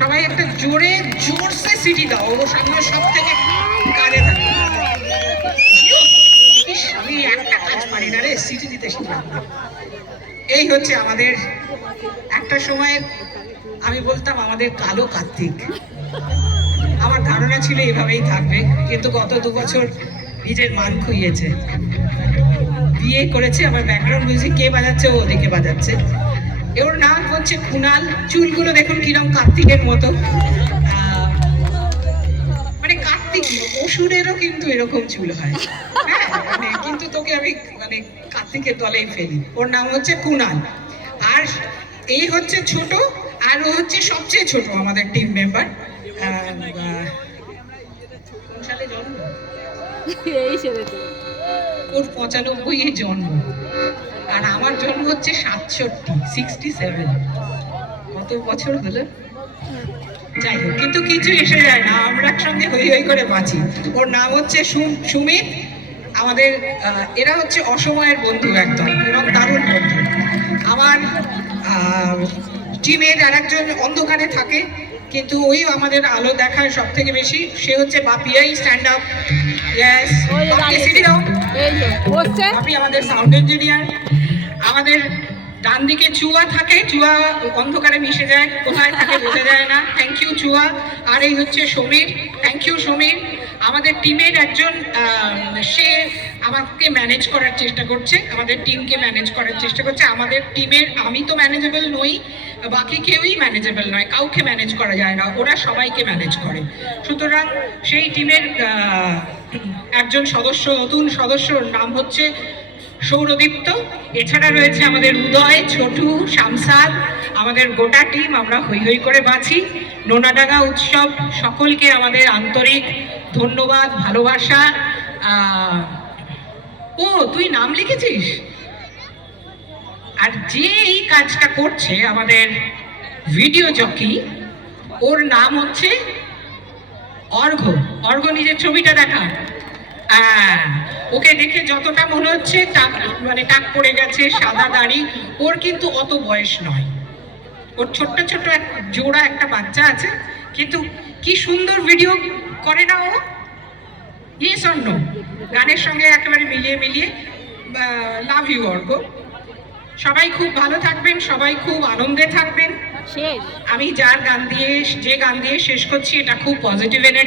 সবাই একটা জোরে জোরসে সিটি দাও ও সামনে সব থেকে কানে আমি একটা কাজ পারি না রে, সিটি দিতে শিখলাম। এই হচ্ছে আমাদের, একটা সময় আমি বলতাম আমাদের কালো কার্তিক। আমার ধারণা ছিল এভাবেই থাকবে, কিন্তু গত দু বছর নিজের মান খুইয়েছে। বিয়ে করেছে আমার ব্যাকগ্রাউন্ড মিউজিক কে বাজাচ্ছে, ও ওদিকে বাজাচ্ছে। ওর নাম হচ্ছে কুনাল। চুলগুলো দেখুন কিরম কার্তিকের মতো। মানে কার্তিক অসুরেরও কিন্তু এরকম চুল হয়। হ্যাঁ মানে কিন্তু তোকে আমি মানে কার্তিকের দলেই ফেলি। ওর নাম হচ্ছে কুনাল। আর এই হচ্ছে ছোট আর ও হচ্ছে সবচেয়ে ছোট আমাদের টিম মেম্বার জন্ম? ওর পঁচানব্বই জন্ম। আর আমার জন্ম হচ্ছে সাতষট্টি সিক্সটি সেভেন কত বছর হলো? যাই হোক, কিন্তু কিছু এসে যায় না। আমরা একসঙ্গে হই হই করে বাঁচি। ওর নাম হচ্ছে সুমিত। আমাদের এরা হচ্ছে অসময়ের বন্ধু একদম, এবং দারুণ বন্ধু। আমার টিমের আর একজন অন্ধকারে থাকে। কিন্তু ওই আমাদের আলো দেখায় সব থেকে বেশি। সে হচ্ছে বাপিয়াই স্ট্যান্ড আপ ইয়েস আপনি আমাদের সাউন্ড ইঞ্জিনিয়ার আমাদের ডান দিকে চুয়া থাকে চুয়া অন্ধকারে মিশে যায় কোথায় থাকে বোঝা যায় না। Thank you চুয়া। আর এই হচ্ছে সমীর। Thank you Samir. আমাদের টিমের একজন সে আমাকে ম্যানেজ করার চেষ্টা করছে, আমাদের টিমকে ম্যানেজ করার চেষ্টা করছে। আমাদের টিমের আমি তো ম্যানেজেবল নই, বাকি কেউই ম্যানেজেবল নয়, কাউকে ম্যানেজ করা যায় না, ওরা সবাইকে ম্যানেজ করে। সুতরাং সেই টিমের একজন সদস্য, নতুন সদস্যর নাম হচ্ছে সৌরদীপ্ত। এছাড়া রয়েছে আমাদের উদয়, ছোটু, শামসাদ, আমাদের গোটা টিম আমরা হৈ হৈ করে বাঁচি। নোনাডাঙ্গা উৎসব, সকলকে আমাদের আন্তরিক ধন্যবাদ, ভালোবাসা। ও, তুই নাম লিখেছিস? আর যে এই কাজটা করছে আমাদের ভিডিও জকি ওর নাম হচ্ছে অর্ঘ। অর্ঘ নিজের ছবিটা দেখা হ্যাঁ, ওকে দেখে যতটা মনে হচ্ছে টাক মানে টাক পড়ে গেছে সাদা দাড়ি। ওর কিন্তু অত বয়স নয়। ওর ছোট্ট ছোট্ট এক জোড়া একটা বাচ্চা আছে। কিন্তু কি সুন্দর ভিডিও করে না ও? ইয়েস গানের সঙ্গে একেবারে মিলিয়ে মিলিয়ে লাভ ইউ অর্ঘ সবাই খুব ভালো থাকবেন সবাই খুব আনন্দে থাকবেন। আমি যার গান দিয়ে যে গান দিয়ে শেষ করছি এটা খুব পজিটিভ এনার্জি